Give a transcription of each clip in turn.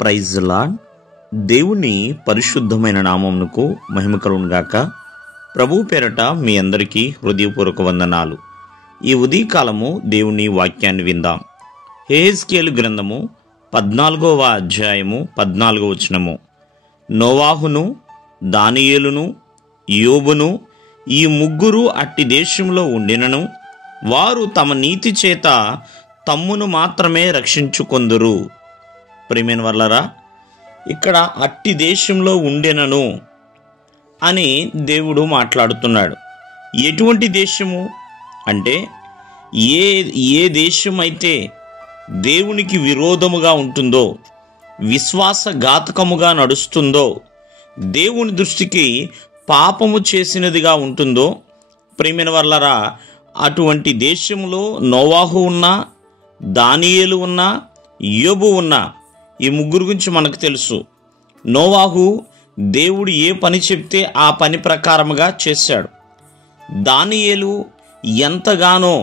Praise lord. దేవుని పరిశుద్ధమైన నామమునకు మహిమ కలుగును గాక. ప్రభు పేరట మీ అందరికీ హృదయపూర్వక వందనాలు. ఈ ఉదయకాలము దేవుని వాక్యాన్ని విందాం. యెహెజ్కేలు గ్రంథము 14వ అధ్యాయము 14వ వచనము. నోవాహును, దానియేలును, యోబును ఈ ముగ్గురు అట్టి దేశంలో ఉండినను వారు తమ నీతి చేత తమ్మును మాత్రమే రక్షించుకొందురు. ప్రియమైన వర్లరా, ఇక్కడ అట్టి దేశంలో ఉండెనను అని దేవుడు మాట్లాడుతున్నాడు. ఎటువంటి దేశము అంటే ఏ దేశం అయితే దేవునికి విరోధముగా ఉంటుందో, విశ్వాసఘాతకముగా నడుస్తుందో, దేవుని దృష్టికి పాపము చేసినదిగా ఉంటుందో, ప్రియమైన వర్లరా, అటువంటి దేశంలో నోవాహు ఉన్నా, దానియేలు ఉన్నా, యోబు ఉన్నా, ఈ ముగ్గురు గురించి మనకు తెలుసు. నోవాహు దేవుడు ఏ పని చెప్తే ఆ పని ప్రకారముగా చేశాడు. దానియేలు ఎంతగానో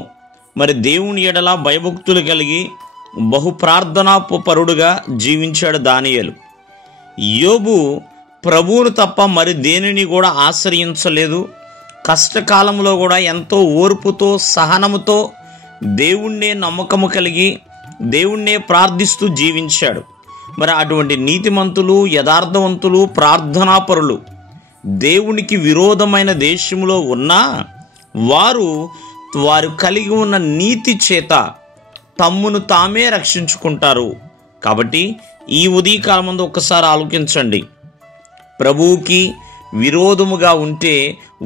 మరి దేవుని ఎడల భయభక్తులు కలిగి బహు ప్రార్థనా పరుడుగా జీవించాడు దానియేలు. యోబు ప్రభువును తప్ప మరి దేనిని కూడా ఆశ్రయించలేదు. కష్టకాలంలో కూడా ఎంతో ఓర్పుతో సహనముతో దేవుణ్ణే నమ్మకము కలిగి దేవుణ్ణే ప్రార్థిస్తూ జీవించాడు. మరి అటువంటి నీతిమంతులు, యథార్థవంతులు, ప్రార్థనాపరులు దేవునికి విరోధమైన దేశంలో ఉన్నా వారు కలిగి ఉన్న నీతి చేత తమ్మును తామే రక్షించుకుంటారు. కాబట్టి ఈ ఉదయకాలం ముందు ఒక్కసారి ఆలోచించండి. ప్రభువుకి విరోధముగా ఉంటే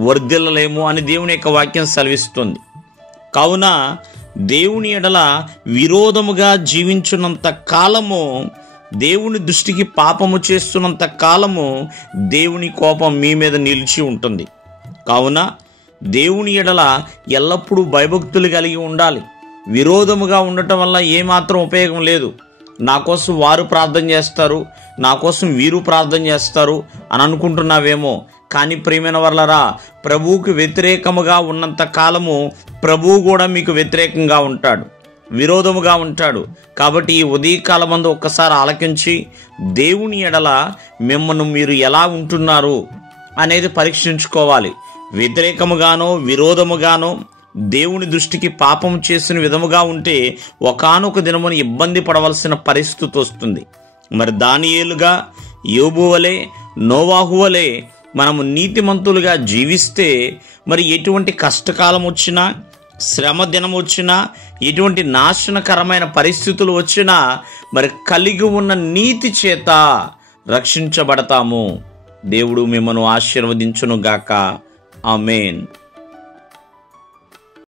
వర్ధిల్లలేము అని దేవుని యొక్క వాక్యం సెలవిస్తుంది. కావున దేవుని ఎడల విరోధముగా జీవించున్నంత కాలము, దేవుని దృష్టికి పాపము చేస్తున్నంత కాలము దేవుని కోపం మీ మీద నిలిచి ఉంటుంది. కావున దేవుని ఎడల ఎల్లప్పుడూ భయభక్తులు కలిగి ఉండాలి. విరోధముగా ఉండటం వల్ల ఏమాత్రం ఉపయోగం లేదు. నా కోసం వారు ప్రార్థన చేస్తారు, నా కోసం వీరు ప్రార్థన చేస్తారు అని అనుకుంటున్నావేమో. కానీ ప్రియమైన వర్లరా, ప్రభువుకు వ్యతిరేకముగా ఉన్నంత కాలము ప్రభువు కూడా మీకు వ్యతిరేకంగా ఉంటాడు, విరోధముగా ఉంటాడు. కాబట్టి ఈ ఉదయకాలమందు ఒక్కసారి ఆలకించి దేవుని ఎడల మిమ్మల్ని మీరు ఎలా ఉంటున్నారు అనేది పరీక్షించుకోవాలి. వ్యతిరేకముగానో విరోధముగానో దేవుని దృష్టికి పాపం చేసిన విధముగా ఉంటే ఒకానొక దినమున ఇబ్బంది పడవలసిన పరిస్థితి వస్తుంది. మరి దానియేలుగా, యోబు వలె, నోవాహు వలె మనము నీతిమంతులుగా జీవిస్తే మరి ఎటువంటి కష్టకాలం వచ్చినా, శ్రమ దినం వచ్చినా, ఎటువంటి నాశనకరమైన పరిస్థితులు వచ్చినా మరి కలిగి ఉన్న నీతి చేత రక్షించబడతాము. దేవుడు మిమ్మల్ని ఆశీర్వదించును గాక. ఆమేన్.